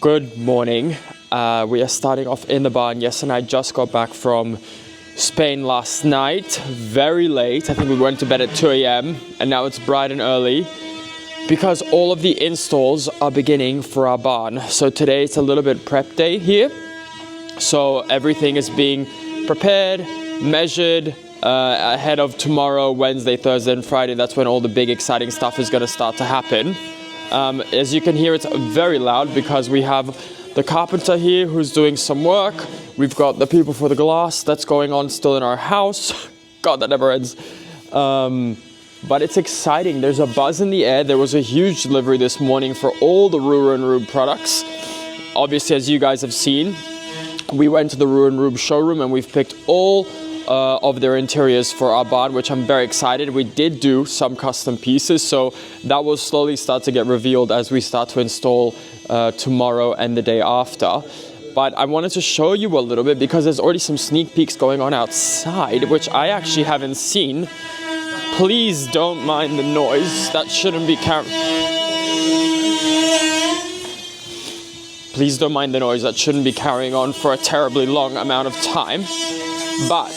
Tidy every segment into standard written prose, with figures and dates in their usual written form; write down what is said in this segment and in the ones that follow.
Good morning. We are starting off in the barn. Yes, and I just got back from Spain last night, very late. I think we went to bed at 2 a.m. and now it's bright and early because all of the installs are beginning for our barn. So today it's a little bit prep day here. So everything is being prepared, measured ahead of tomorrow, Wednesday, Thursday and Friday. That's when all the big exciting stuff is going to start to happen. As you can hear, it's very loud because we have the carpenter here who's doing some work. We've got the people for the glass that's going on still in our house. God, that never ends. But it's exciting. There's a buzz in the air. There was a huge delivery this morning for all the 𝒂𝒐𝒍𝒍𝒐𝒘 products. Obviously, as you guys have seen, we went to the 𝒂𝒐𝒍𝒍𝒐𝒘 showroom and we've picked all of their interiors for our barn, which I'm very excited. We did do some custom pieces, so that will slowly start to get revealed as we start to install tomorrow and the day after. But I wanted to show you a little bit because there's already some sneak peeks going on outside, which I actually haven't seen. Please don't mind the noise. That shouldn't be Please don't mind the noise. That shouldn't be carrying on for a terribly long amount of time. But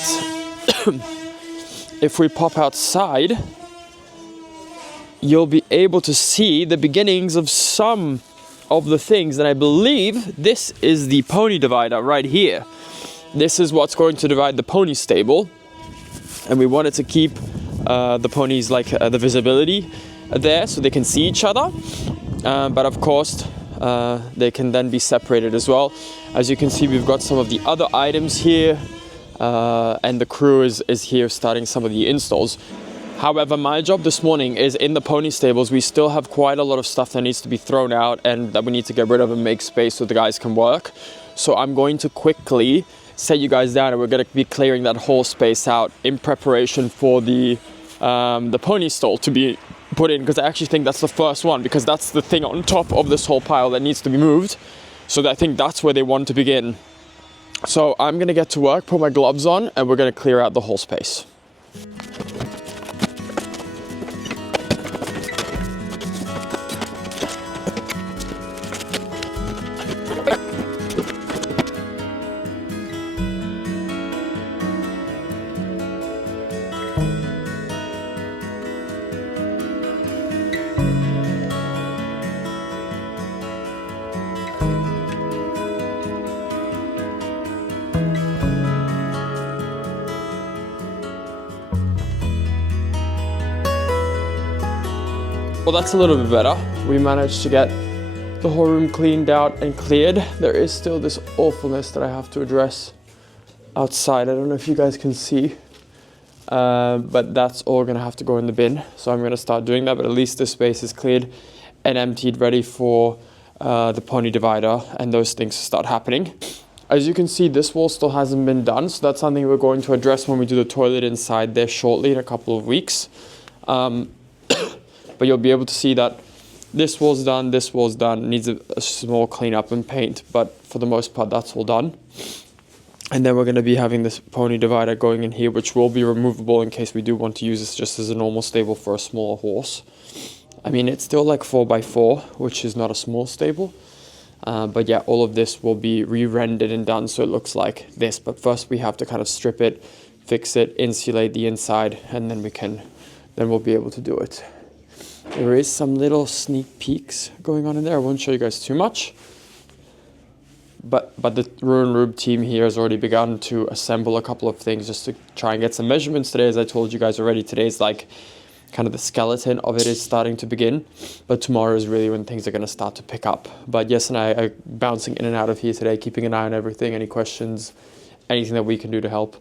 if we pop outside, you'll be able to see the beginnings of some of the things. And I believe this is the pony divider right here. This is what's going to divide the pony stable. And we wanted to keep the ponies like the visibility there so they can see each other. But of course, they can then be separated as well. As you can see, we've got some of the other items here. And the crew is here starting some of the installs. However, my job this morning is in the pony stables. We still have quite a lot of stuff that needs to be thrown out and that we need to get rid of and make space so the guys can work. So I'm going to quickly set you guys down and we're going to be clearing that whole space out in preparation for the pony stall to be put in, because I actually think that's the first one, because that's the thing on top of this whole pile that needs to be moved. So I think that's where they want to begin. So I'm going to get to work, put my gloves on, and we're going to clear out the whole space. Well, that's a little bit better. We managed to get the whole room cleaned out and cleared. There is still this awfulness that I have to address outside. I don't know if you guys can see, but that's all gonna have to go in the bin. So I'm gonna start doing that, but at least this space is cleared and emptied, ready for the pony divider and those things to start happening. As you can see, this wall still hasn't been done, so that's something we're going to address when we do the toilet inside there shortly in a couple of weeks. But you'll be able to see that this wall's done, it needs a small cleanup and paint, but for the most part, that's all done. And then we're gonna be having this pony divider going in here, which will be removable in case we do want to use this just as a normal stable for a smaller horse. I mean, it's still like 4x4, which is not a small stable. But yeah, all of this will be re-rendered and done so it looks like this. But first we have to kind of strip it, fix it, insulate the inside, and then we'll be able to do it. There is some little sneak peeks going on in there. I won't show you guys too much. But the 𝒂𝒐𝒍𝒍𝒐𝒘 team here has already begun to assemble a couple of things just to try and get some measurements today. As I told you guys already, today's like kind of the skeleton of it is starting to begin. But tomorrow is really when things are going to start to pick up. But yes, and I are bouncing in and out of here today, keeping an eye on everything, any questions, anything that we can do to help.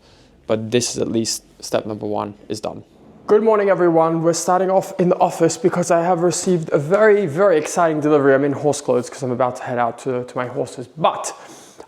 But this is at least step number 1 is done. Good morning, everyone. We're starting off in the office because I have received a very, very exciting delivery. I'm in horse clothes because I'm about to head out to my horses. But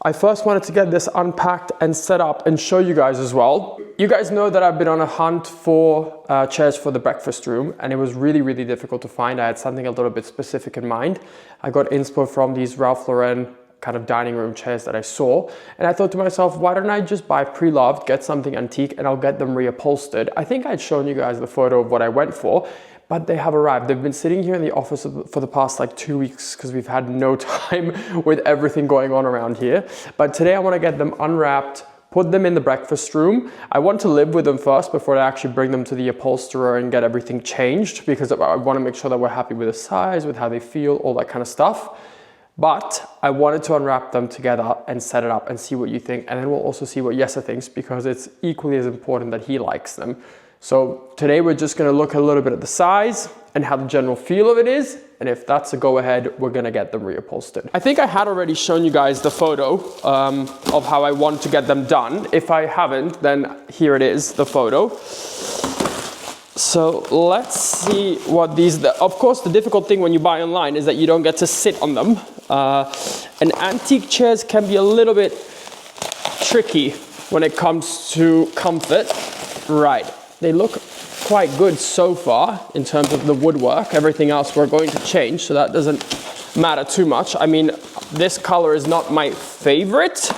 I first wanted to get this unpacked and set up and show you guys as well. You guys know that I've been on a hunt for chairs for the breakfast room, and it was really, really difficult to find. I had something a little bit specific in mind. I got inspo from these Ralph Lauren kind of dining room chairs that I saw. And I thought to myself, why don't I just buy pre-loved, get something antique, and I'll get them reupholstered. I think I'd shown you guys the photo of what I went for, but they have arrived. They've been sitting here in the office for the past like 2 weeks because we've had no time with everything going on around here. But today I want to get them unwrapped, put them in the breakfast room. I want to live with them first before I actually bring them to the upholsterer and get everything changed, because I want to make sure that we're happy with the size, with how they feel, all that kind of stuff. But I wanted to unwrap them together and set it up and see what you think. And then we'll also see what 𝒋𝒐𝒍𝒍𝒐 thinks, because it's equally as important that he likes them. So today we're just going to look a little bit at the size and how the general feel of it is. And if that's a go ahead, we're going to get them reupholstered. I think I had already shown you guys the photo of how I want to get them done. If I haven't, then here it is, the photo. So let's see what these, of course, the difficult thing when you buy online is that you don't get to sit on them. And antique chairs can be a little bit tricky when it comes to comfort. Right, they look quite good so far in terms of the woodwork. Everything else we're going to change, so that doesn't matter too much. I mean, this color is not my favorite,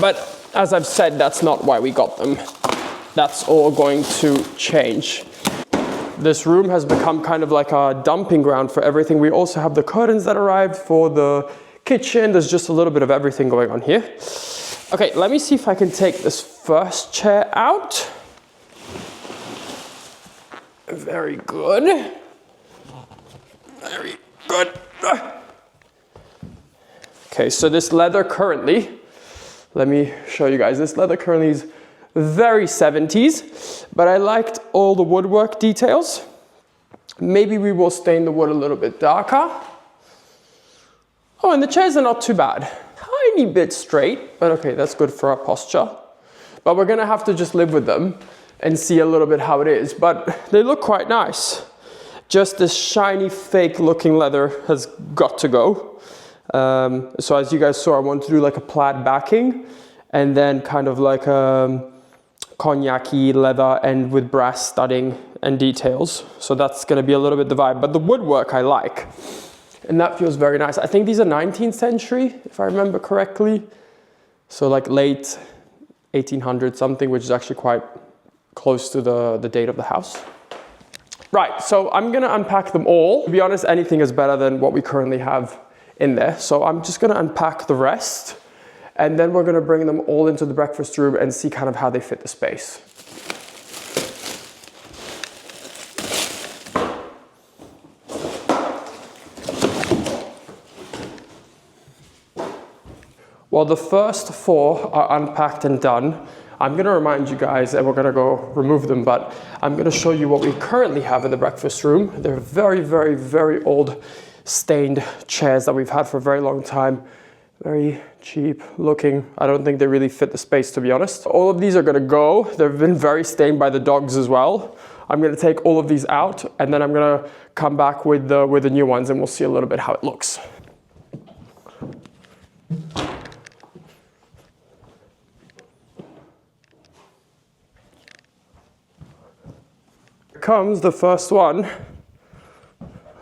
but as I've said, that's not why we got them. That's all going to change. This room has become kind of like a dumping ground for everything. We also have the curtains that arrived for the kitchen. There's just a little bit of everything going on here. Okay, let me see if I can take this first chair out. Very good. Very good. Okay, so this leather currently, let me show you guys. This leather currently is very 70s, but I liked all the woodwork details. Maybe we will stain the wood a little bit darker. Oh, and the chairs are not too bad. Tiny bit straight, but okay, that's good for our posture. But we're gonna have to just live with them and see a little bit how it is, but they look quite nice. Just this shiny, fake looking leather has got to go. So as you guys saw, I wanted to do like a plaid backing and then kind of like a cognac-y leather and with brass studding and details. So that's gonna be a little bit the vibe, but the woodwork I like. And that feels very nice. I think these are 19th century, if I remember correctly. So like late 1800 something, which is actually quite close to the date of the house. Right, so I'm gonna unpack them all. To be honest, anything is better than what we currently have in there. So I'm just gonna unpack the rest, and then we're gonna bring them all into the breakfast room and see kind of how they fit the space. While the first 4 are unpacked and done, I'm gonna remind you guys, and we're gonna go remove them, but I'm gonna show you what we currently have in the breakfast room. They're very, very, very old stained chairs that we've had for a very long time. Very cheap looking. I don't think they really fit the space, to be honest. All of these are gonna go. They've been very stained by the dogs as well. I'm gonna take all of these out, and then I'm gonna come back with the new ones, and we'll see a little bit how it looks. Comes the first one.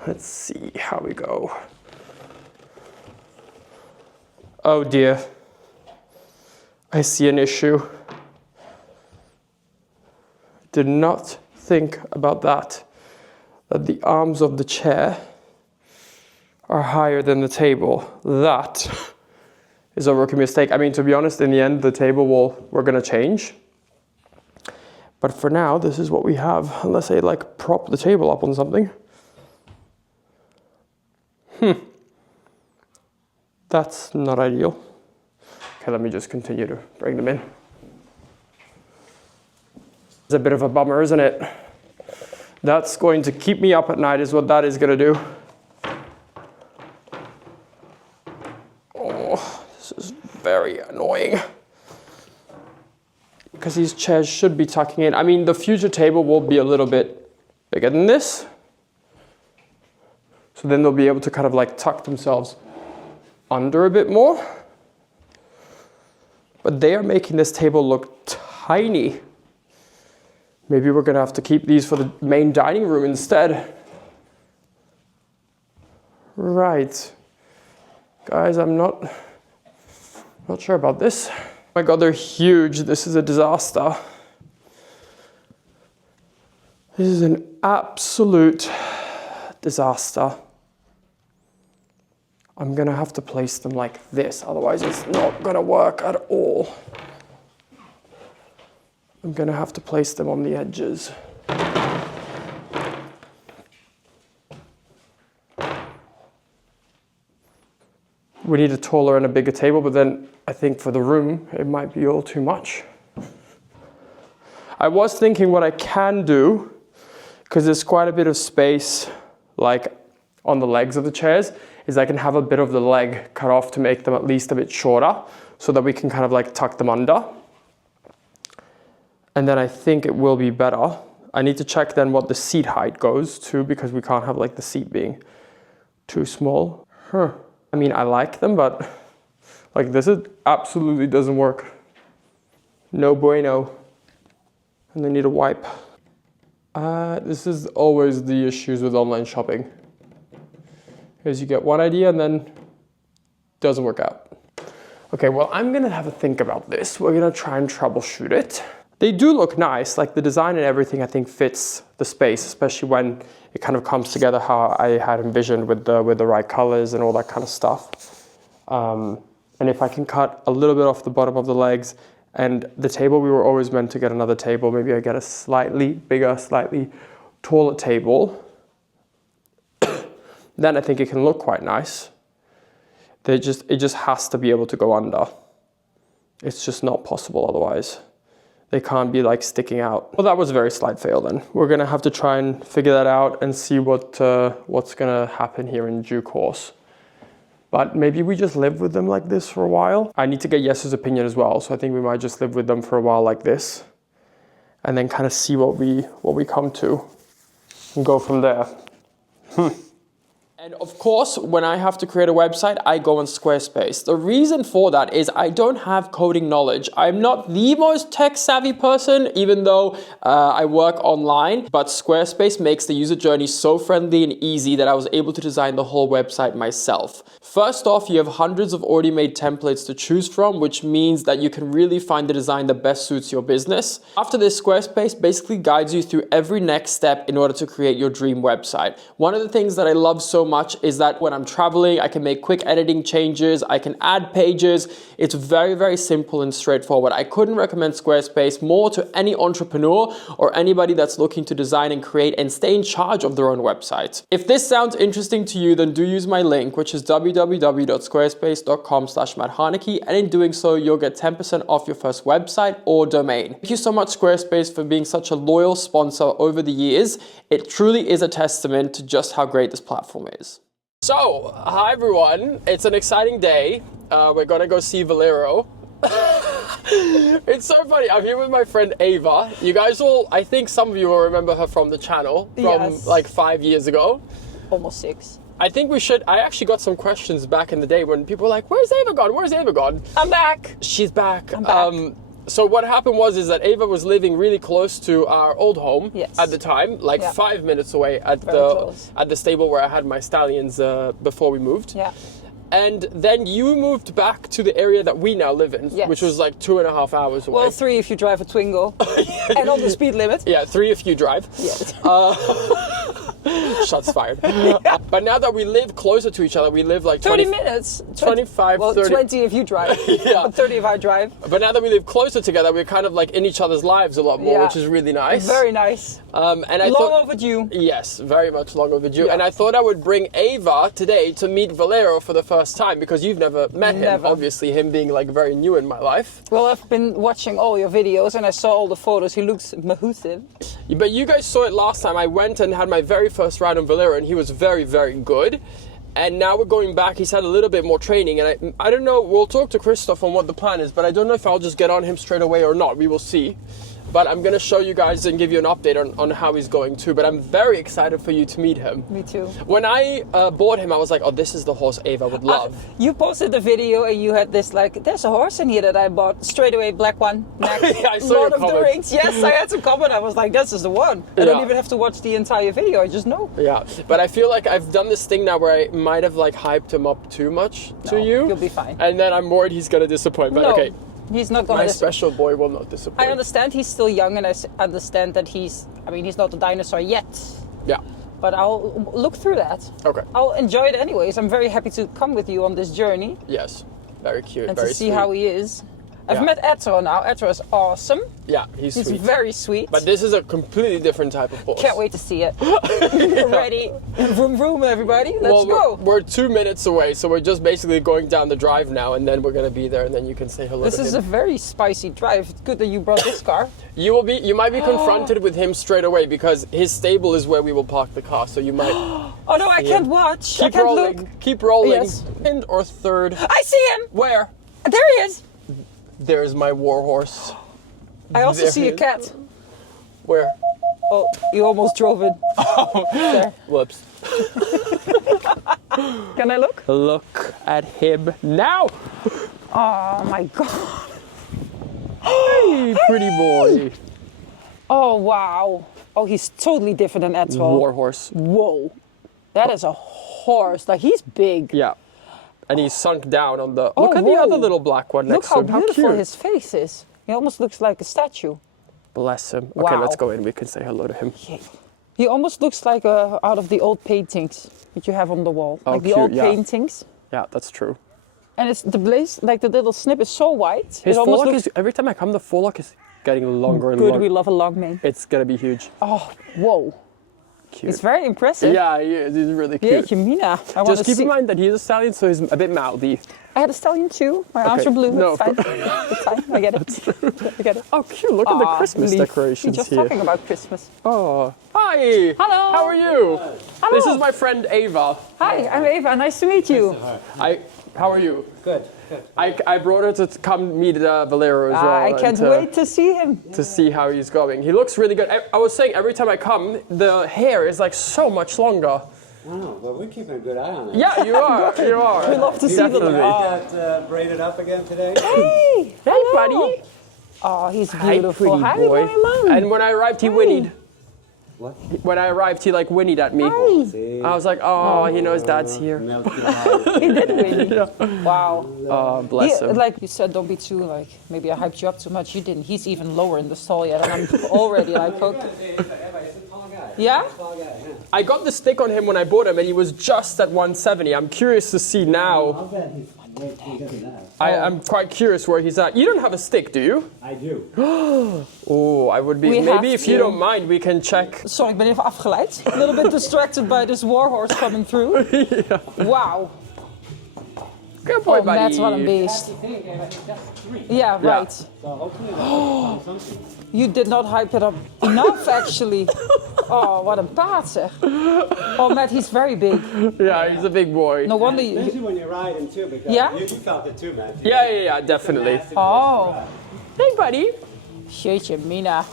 Let's see how we go. Oh dear, I see an issue. Did not think about that the arms of the chair are higher than the table. That is a rookie mistake. I mean, to be honest, in the end, the table we're gonna change. But for now, this is what we have, unless I like prop the table up on something. That's not ideal. Okay, let me just continue to bring them in. It's a bit of a bummer, isn't it? That's going to keep me up at night is what that is gonna do. Oh, this is very annoying. Because these chairs should be tucking in. I mean, the future table will be a little bit bigger than this. So then they'll be able to kind of like tuck themselves under a bit more. But they are making this table look tiny. Maybe we're gonna have to keep these for the main dining room instead. Right. Guys, I'm not sure about this. Oh my God, they're huge. This is a disaster. This is an absolute disaster. I'm gonna have to place them like this, otherwise it's not gonna work at all. I'm gonna have to place them on the edges. We need a taller and a bigger table, but then I think for the room, it might be all too much. I was thinking what I can do, because there's quite a bit of space, like on the legs of the chairs, is I can have a bit of the leg cut off to make them at least a bit shorter, so that we can kind of like tuck them under. And then I think it will be better. I need to check then what the seat height goes to, because we can't have like the seat being too small. I mean, I like them, but like this, it absolutely doesn't work. No bueno. And they need a wipe. This is always the issues with online shopping. Is you get one idea and then it doesn't work out. Okay, well, I'm gonna have a think about this. We're gonna try and troubleshoot it. They do look nice, like the design and everything I think fits the space, especially when it kind of comes together how I had envisioned with the right colors and all that kind of stuff. And if I can cut a little bit off the bottom of the legs, and the table, we were always meant to get another table. Maybe I get a slightly bigger, slightly taller table. Then I think it can look quite nice. It just has to be able to go under. It's just not possible otherwise. They can't be like sticking out. Well, that was a very slight fail then. We're gonna have to try and figure that out and see what's gonna happen here in due course. But maybe we just live with them like this for a while. I need to get Jesse's opinion as well, so I think we might just live with them for a while like this, and then kind of see what we come to, and go from there. And of course, when I have to create a website, I go on Squarespace. The reason for that is I don't have coding knowledge. I'm not the most tech savvy person, even though I work online, but Squarespace makes the user journey so friendly and easy that I was able to design the whole website myself. First off, you have hundreds of already made templates to choose from, which means that you can really find the design that best suits your business. After this, Squarespace basically guides you through every next step in order to create your dream website. One of the things that I love so much is that when I'm traveling, I can make quick editing changes, I can add pages. It's very, very simple and straightforward. I couldn't recommend Squarespace more to any entrepreneur or anybody that's looking to design and create and stay in charge of their own website. If this sounds interesting to you, then do use my link, which is www.squarespace.com/MattHarnacke, and in doing so, you'll get 10% off your first website or domain. Thank you so much, Squarespace, for being such a loyal sponsor over the years. It truly is a testament to just how great this platform is. So, hi everyone, it's an exciting day. We're gonna go see Valero. It's so funny, I'm here with my friend Ava. You guys all, I think some of you will remember her from the channel from like 5 years ago. Almost 6. I think we should, I actually got some questions back in the day when people were like, where's Ava gone? Where's Ava gone? I'm back. She's back. I'm back. So what happened is that Ava was living really close to our old home at the time, like 5 minutes away at the stable where I had my stallions before we moved. Yeah. And then you moved back to the area that we now live in, which was like 2.5 hours away. Well, 3 if you drive a Twingo. And on the speed limit. Yeah, 3 if you drive. Yes. Shots fired. But now that we live closer to each other, we live like 30 minutes. 25, well, 30. 20 if you drive. But 30 if I drive. But now that we live closer together, we're kind of like in each other's lives a lot more, which is really nice. Very nice. And I long overdue. Yes, very much long overdue. And I thought I would bring Ava today to meet Valero for the first time, because you've never met him, obviously, him being like very new in my life. Well, I've been watching all your videos and I saw all the photos. He looks massive. But you guys saw it last time. I went and had my very first ride on Valero and he was very, very good. And now we're going back. He's had a little bit more training, and I don't know, we'll talk to Christoph on what the plan is, but I don't know if I'll just get on him straight away or not. We will see. But I'm going to show you guys and give you an update on how he's going too. But I'm very excited for you to meet him. Me too. When I bought him, I was like, oh, this is the horse Ava would love. You posted the video and you had this like, there's a horse in here that I bought. Straight away, black one, neck, I saw Lord your of the Rings. Yes, I had to comment. I was like, this is the one. I don't even have to watch the entire video. I just know. Yeah, but I feel like I've done this thing now where I might have like hyped him up too much to you. You'll be fine. And then I'm worried he's going to disappoint. But okay. He's not My going to. special boy will not disappoint. I understand he's still young, and I understand that he's not a dinosaur yet. Yeah. But I'll look through that. Okay. I'll enjoy it anyways. I'm very happy to come with you on this journey Yes. Very cute. and very to see sweet. how he is. I've Yeah. met έτro now. έτro is awesome. Yeah, he's He's sweet. very sweet. But this is a completely different type of horse. Can't wait to see it. Ready? Vroom vroom, everybody. Let's go. We're 2 minutes away, so we're just basically going down the drive now, and then we're gonna be there, and then you can say hello This to is him. a very spicy drive. It's good that you brought this car. You might be confronted with him straight away because his stable is where we will park the car. So you might Oh no, I can't watch. I keep can't rolling. look. Keep rolling. Yes. Second or third. I see him. Where? There he is. There's my war horse. I also There see he a is. cat. Where? Oh, you almost drove it. There. Whoops. Can I look? Look at him now. Oh my god. Hey, pretty boy. Oh wow. Oh, he's totally different than έτro. War horse. Whoa. That is a horse. Like, he's big. Yeah. And he's sunk down on the. Oh, Look at the whoa. other little black one Look next how to him. beautiful cute. his face is. He almost looks like a statue. Bless him. Okay, Wow. let's go in. We can say hello to him. He almost looks like out of the old paintings that you have on the wall. Oh, like the cute, old yeah. paintings. Yeah, that's true. And it's the blaze, like the little snip is so white. His it almost forelock looks is every time I come, the forelock is getting longer and good. longer. We love a long mane. It's gonna be huge. Oh, whoa. Cute. It's very impressive. Yeah, he is. He's really cute. Jeetje mina. I want Just to keep see. in mind that he's a stallion, so he's a bit mouthy. I had a stallion too. My arms Okay. are blue. No, It's fine. It's fine. I get it. I get it. Oh, cute! Look at the Aw, Christmas lief. decorations We're just here. talking about Christmas. Oh, hi! Hello. How are you? Hello. This is my friend Ava. Hi, I'm Eva. Nice to meet you. How are you? Good. I brought her to come meet Valero as well. I can't and, wait to see him. to see how he's going. He looks really good. I was saying every time I come, the hair is like so much longer. Oh, well, we're keeping a good eye on it. Yeah, you are. You are. We love to see Definitely. the. Got braided up again today. Hey, Hey, buddy. Oh, he's Hi, beautiful. pretty Hi, boy. my mom. And when I arrived, he whinnied. What? When I arrived, he like whinnied at me. Hi. See? I was like, oh, he knows dad's here. Milky Way. He did win. Wow. Oh, bless him. Like you said, don't be too like. Maybe I hyped you up too much. You didn't. He's even lower in the stall yet, and I'm already like, okay. Yeah. I got the stick on him when I bought him, and he was just at 170. I'm curious to see now. I'll bet he's way bigger than that. I'm quite curious where he's at. You don't have a stick, do you? I do. Oh, I would be. We have Maybe if you to. don't mind, we can check. Sorry, ik ben even afgeleid. A little bit distracted by this warhorse coming through. Wow. Good boy, Oh, buddy. that's what a beast. Yeah, Yeah. right. So hopefully we'll find something. You did not hype it up enough, actually. Oh, what a paard, zeg. Oh, Matt, he's very big. Yeah, he's a big boy. No wonder you... Especially when you ride him too, because Yeah? you felt it too, man. Yeah, definitely. Oh, Hey, buddy. jeetje mina.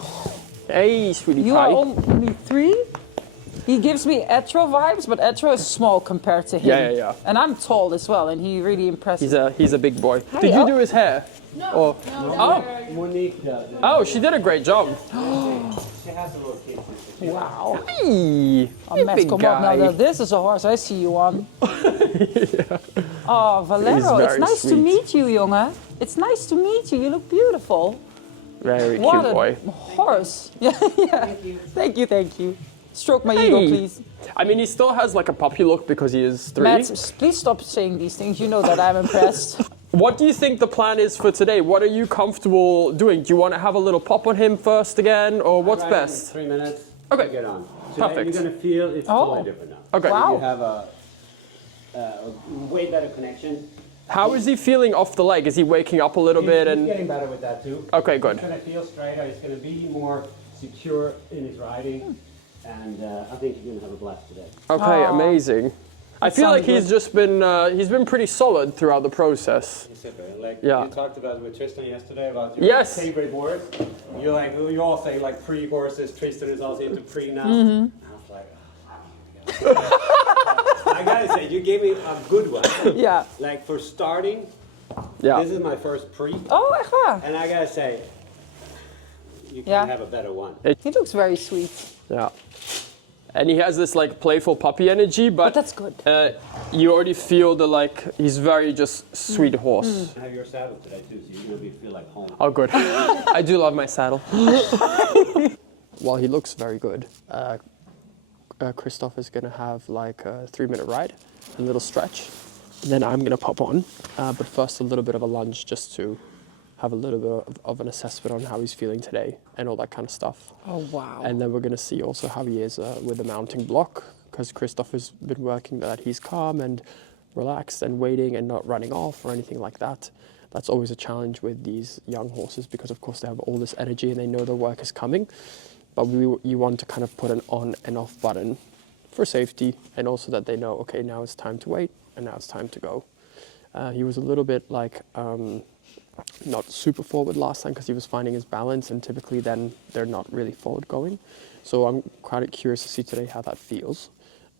Hey, sweetie You pie. are only 3? He gives me έτro vibes, but έτro is small compared to him. Yeah. And I'm tall as well, and he really impresses. He's a big boy. Did you oh. do his hair? No. Oh, Monique does it. oh, she did a great job. She has a little kid. Wow. Hey, Oh, you Matt, big come guy. on now. This is a horse I see you on. Oh, Valero, He's it's very nice to sweet. meet you, jongen. It's nice to meet you. You look beautiful. Very What cute a boy. horse. Yeah. Thank you. Stroke my ego, please. I mean, he still has like a puppy look because he is 3. Matt, please stop saying these things. You know that I'm impressed. What do you think the plan is for today? What are you comfortable doing? Do you want to have a little pop on him first again, or what's Ride him best? 3 minutes. Okay. You get on. Today Perfect. You're gonna feel it's Oh. totally different now. Okay. Wow. You have a way better connection. How is he feeling off the leg? Is he waking up a little bit? He's And getting better with that too. okay, good. He's gonna feel straighter. He's gonna be more secure in his riding, and I think you're gonna have a blast today. Okay, Aw. amazing. I feel like sounds he's just been pretty solid throughout the process. Super. Like Yeah. you talked about with Tristan yesterday about your Yes. favorite horse. You all say like pre horses. Tristan is also into pre now. I was like, I gotta say, you gave me a good one. Yeah. Like for starting, Yeah. this is my first pre, Oh, echt waar? and I gotta say, you can Yeah. have a better one. He looks very sweet. Yeah. And he has this like playful puppy energy, But that's good. you already feel the like, he's very just sweet horse. I have your saddle today too, so you're gonna feel like home. Oh, good. I do love my saddle. While he looks very good, Christoph is gonna have like a 3-minute ride, a little stretch, and then I'm gonna pop on. But first, a little bit of a lunge just to have a little bit of an assessment on how he's feeling today and all that kind of stuff. Oh, wow. And then we're gonna see also how he is with the mounting block, because Christoph has been working that he's calm and relaxed and waiting and not running off or anything like that. That's always a challenge with these young horses because of course they have all this energy and they know the work is coming. But you want to kind of put an on and off button for safety and also that they know, okay, now it's time to wait and now it's time to go. He was a little bit like not super forward last time because he was finding his balance and typically then they're not really forward going. So I'm quite curious to see today how that feels.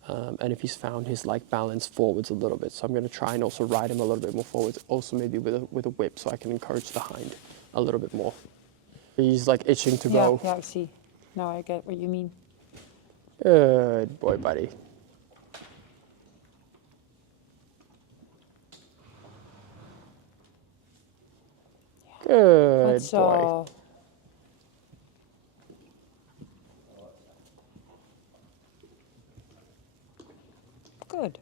And if he's found his like balance forwards a little bit. So I'm going to try and also ride him a little bit more forwards, also maybe with a whip so I can encourage the hind a little bit more. He's like itching to go. Yeah, I see. Now I get what you mean. Good boy, buddy. Good That's boy. Good.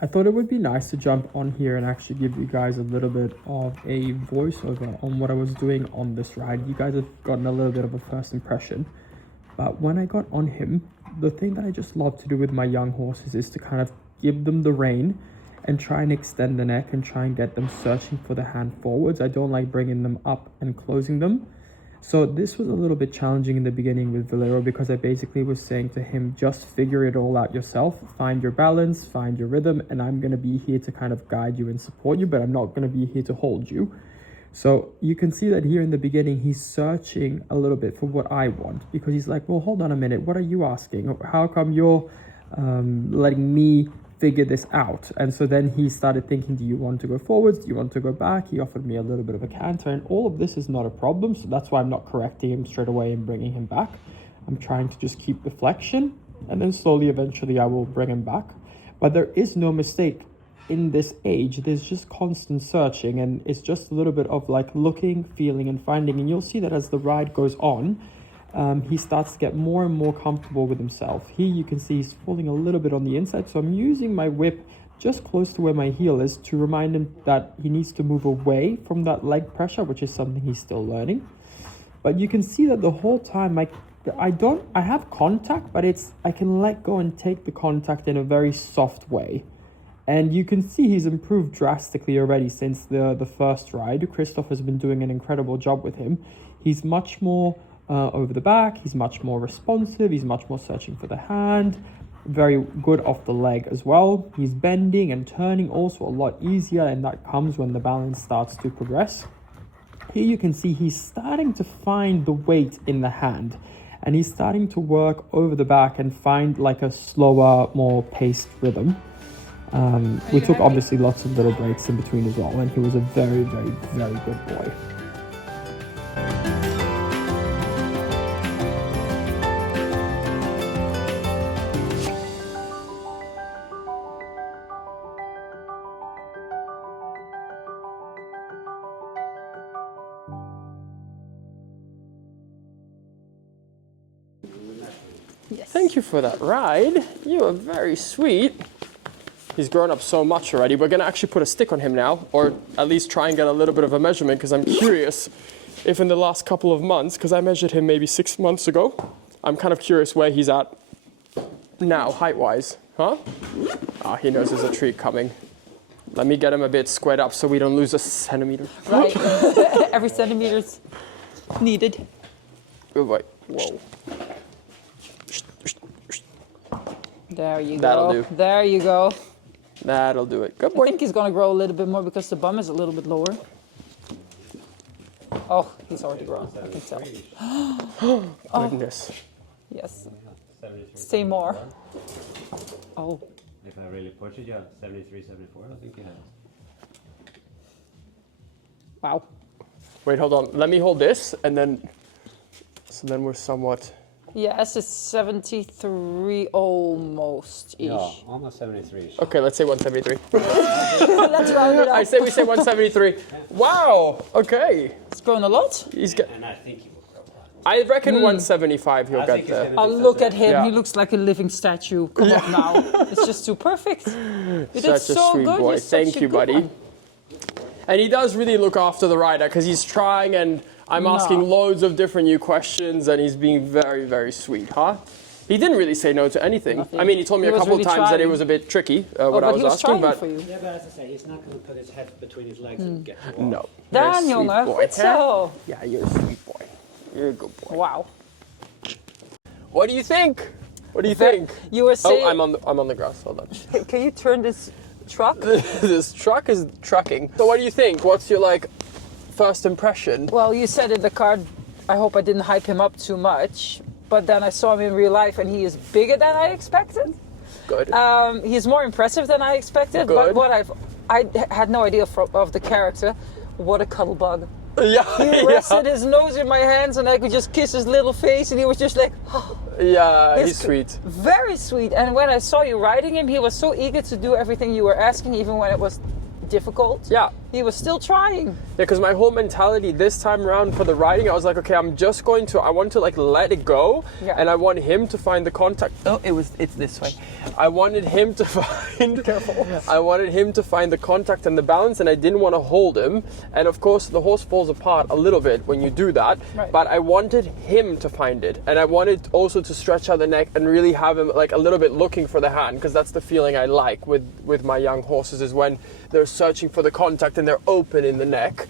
I thought it would be nice to jump on here and actually give you guys a little bit of a voiceover on what I was doing on this ride. You guys have gotten a little bit of a first impression, but when I got on him, the thing that I just love to do with my young horses is to kind of give them the rein and try and extend the neck and try and get them searching for the hand forwards. I don't like bringing them up and closing them. So this was a little bit challenging in the beginning with Valero because I basically was saying to him, just figure it all out yourself, find your balance, find your rhythm, and I'm going to be here to kind of guide you and support you, but I'm not going to be here to hold you. So you can see that here in the beginning, he's searching a little bit for what I want because he's like, well, hold on a minute. What are you asking? How come you're letting me figure this out? And so then he started thinking, do you want to go forwards? Do you want to go back? He offered me a little bit of a canter, and all of this is not a problem. So that's why I'm not correcting him straight away and bringing him back. I'm trying to just keep the flexion, and then slowly, eventually, I will bring him back. But there is no mistake in this age. There's just constant searching, and it's just a little bit of like looking, feeling, and finding. And you'll see that as the ride goes on, he starts to get more and more comfortable with himself. Here you can see he's falling a little bit on the inside, so I'm using my whip just close to where my heel is to remind him that he needs to move away from that leg pressure, which is something he's still learning. But you can see that the whole time I have contact, but I can let go and take the contact in a very soft way. And you can see he's improved drastically already since the first ride. Christoph has been doing an incredible job with him. He's much more over the back, he's much more responsive, he's much more searching for the hand, very good off the leg as well. He's bending and turning also a lot easier, and that comes when the balance starts to progress. Here you can see he's starting to find the weight in the hand, and he's starting to work over the back and find like a slower, more paced rhythm. We took obviously lots of little breaks in between as well, and he was a very, very, very good boy. Thank you for that ride. You are very sweet. He's grown up so much already. We're gonna actually put a stick on him now, or at least try and get a little bit of a measurement, because I'm curious if in the last couple of months, because I measured him maybe 6 months ago, I'm kind of curious where he's at now, height-wise. Huh? Ah, he knows there's a tree coming. Let me get him a bit squared up so we don't lose a centimeter. Right. Every centimeter's needed. Oh, wait. Whoa. There you That'll go. do. There you go. That'll do it. Good I boy. think he's going to grow a little bit more because the bum is a little bit lower. Oh, he's already grown. I can tell. Goodness. Yes. 73, Say more. 74. Oh. If I really push it, yeah, 73, 74, I think you have. Wow. Wait, hold on. Let me hold this, and then... So then we're somewhat... Yes, it's 73 almost-ish. Yeah, almost 73. Okay, let's say 173. Let's round it up. I say we say 173. Wow. Okay. It's grown a lot. He's got. And I think he will grow up. I reckon 175. He'll I get think he's there. gonna Oh, do look something. at him. Yeah. He looks like a living statue. Come on now. It's just too perfect. You did Such a so sweet good. boy. You're such Thank a you, good buddy. one. And he does really look after the rider because he's trying, and I'm asking No. loads of different new questions, and he's being very, very sweet, huh? He didn't really say no to anything. Nothing. I mean, he told me He a was couple really of times that it trying. was a bit tricky Oh, what I but was he was asking, trying but for you. Yeah, but as I say, he's not going to put his head between his legs and get you off. no. Dan, You're a sweet jongen. boy. Goed zo. Yeah, you're a sweet boy. You're a good boy. Wow. What do you think? What do you think? You were saying... Oh, I'm on the grass. Hold on. Can you turn this truck? This truck is trucking. So what do you think? What's your like first impression? Well, you said in the car, I hope I didn't hype him up too much. But then I saw him in real life and he is bigger than I expected. Good. He's more impressive than I expected. Good. But I had no idea of the character. What a cuddle bug. Yeah. He rested his nose in my hands and I could just kiss his little face and he was just like, oh, Yeah, His he's sweet. very sweet. And when I saw you riding him, he was so eager to do everything you were asking, even when it was difficult. Yeah. He was still trying. Yeah, because my whole mentality this time around for the riding, I was like, okay, I want to like let it go, Yeah. and I want him to find the contact. Oh, it's this way. I wanted him to find. Careful. I wanted him to find the contact and the balance, and I didn't want to hold him. And of course, the horse falls apart a little bit when you do that. Right. But I wanted him to find it, and I wanted also to stretch out the neck and really have him like a little bit looking for the hand, because that's the feeling I like with my young horses, is when they're searching for the contact and they're open in the neck.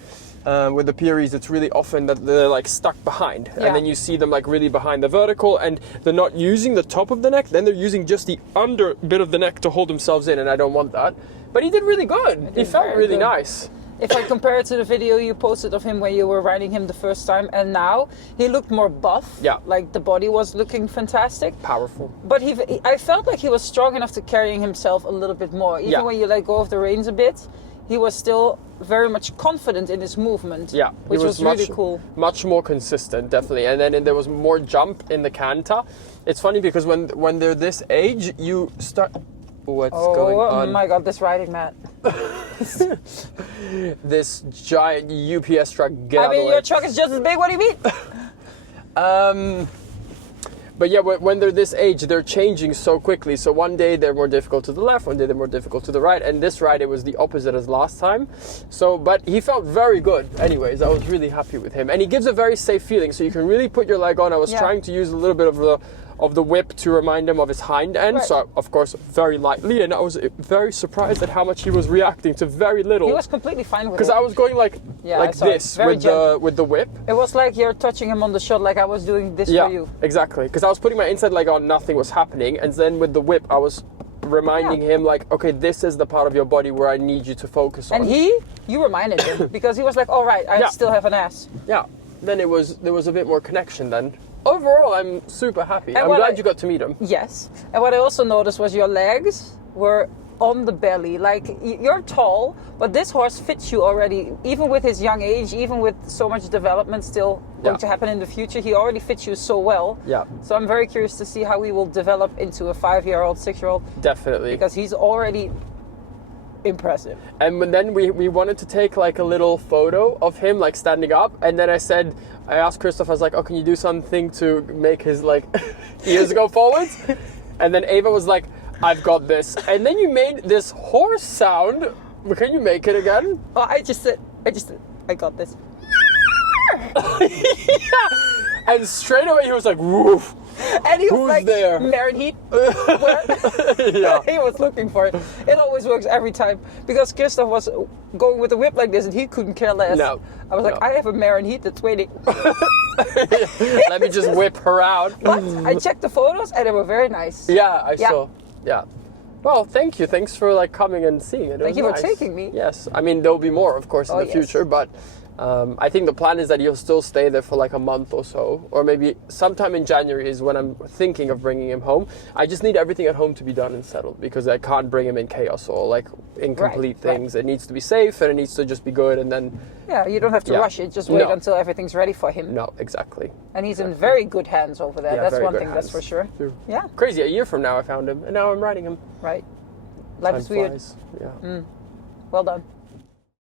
With the Pyrenees, it's really often that they're like stuck behind, Yeah. and then you see them like really behind the vertical, and they're not using the top of the neck. Then they're using just the under bit of the neck to hold themselves in, and I don't want that. But he did really good. He did felt very really good. nice. If I compare it to the video you posted of him when you were riding him the first time, and now he looked more buff. Yeah. Like the body was looking fantastic. Powerful. But I felt like he was strong enough to carrying himself a little bit more. Even Yeah. when you let go of the reins a bit, he was still very much confident in his movement. Yeah, which he was much, really cool. Much more consistent, definitely. And then there was more jump in the canter. It's funny because when they're this age, you start. What's going on? Oh my god, this riding mat. This giant UPS truck. Get out I of the mean, way. your truck is just as big. What do you mean? But yeah, when they're this age, they're changing so quickly. So one day they're more difficult to the left, one day they're more difficult to the right. And this ride, it was the opposite as last time. So, but he felt very good. Anyways, I was really happy with him. And he gives a very safe feeling. So you can really put your leg on. I was Yeah. trying to use a little bit of the whip to remind him of his hind end. Right. So, of course, very lightly. And I was very surprised at how much he was reacting to very little. He was completely fine with it. Because I was going like Yeah, I saw it. this Very gentle. with the whip. It was like you're touching him on the shot, like I was doing this Yeah, for you. exactly. Because I was putting my inside leg on, nothing was happening, and then with the whip, I was reminding Yeah. him like, okay, this is the part of your body where I need you to focus on. And you reminded him because he was like, all right, I Yeah. still have an ass. yeah. Then there was a bit more connection. Then overall, I'm super happy. And I'm what glad you got to meet him. Yes. And what I also noticed was your legs were on the belly. Like you're tall, but this horse fits you already, even with his young age, even with so much development still going Yeah. to happen in the future. He already fits you so well. Yeah, So I'm very curious to see how he will develop into a 5-year-old, 6-year-old, definitely. because he's already impressive. And then we wanted to take like a little photo of him like standing up, and then I asked Christoph, I was like, oh, can you do something to make his like ears go forwards? And then Ava was like, I've got this. And then you made this horse sound. Can you make it again? Oh, I got this. Yeah. And straight away he was like, woof. And he was Who's like, there? Merit Heat. Yeah. He was looking for it. It always works every time. Because Christoph was going with the whip like this and he couldn't care less. No. I was like, I have a Merit Heat that's waiting. Let me just whip her out. But I checked the photos and they were very nice. Yeah, I saw. Yeah. Well, thank you. Thanks for like coming and seeing it. Thank you for taking me. Yes. I mean, there'll be more, of course, in the future, but I think the plan is that you'll still stay there for like a month or so, or maybe sometime in January is when I'm thinking of bringing him home. I just need everything at home to be done and settled because I can't bring him in chaos or like incomplete things. It needs to be safe and it needs to just be good, and then you don't have to rush it. Just wait until everything's ready for him. No, exactly. And he's in very good hands over there. That's one thing, that's for sure. Yeah. Crazy. A year from now I found him, and now I'm riding him. Right. Life is weird. Yeah. Well done.